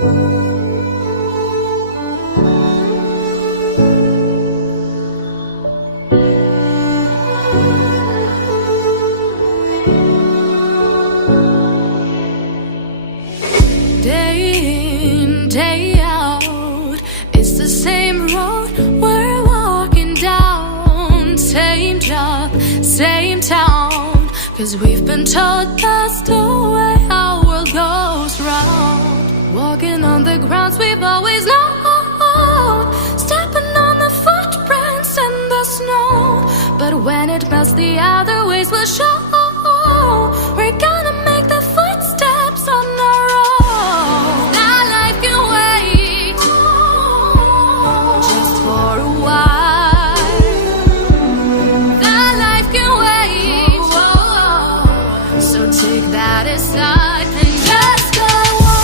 Day in, day out, it's the same road we're walking down. Same job, same town, 'cause we've been told that's the way our world goes round. Walking on the grounds we've always known, stepping on the footprints in the snow. But when it melts, the other ways will show. We're gonna make the footsteps on our own. That life can wait just for a while. That life can wait, so take that aside and just go on.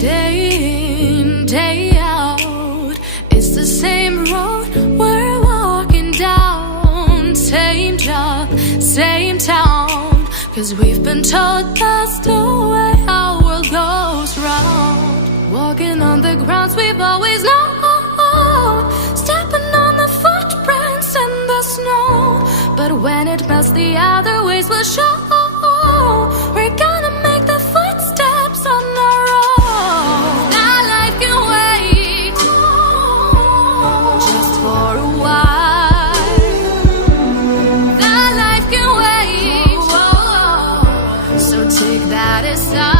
Day in, day out, it's the same road we're walking down. Same job, same town, 'cause we've been told that's the way our world goes round. Walking on the grounds we've always known, stepping on the footprints in the snow. But when it melts, the other ways will show. We're gonna make the footsteps on our own. That life can wait just for a while. That life can wait, so take that aside.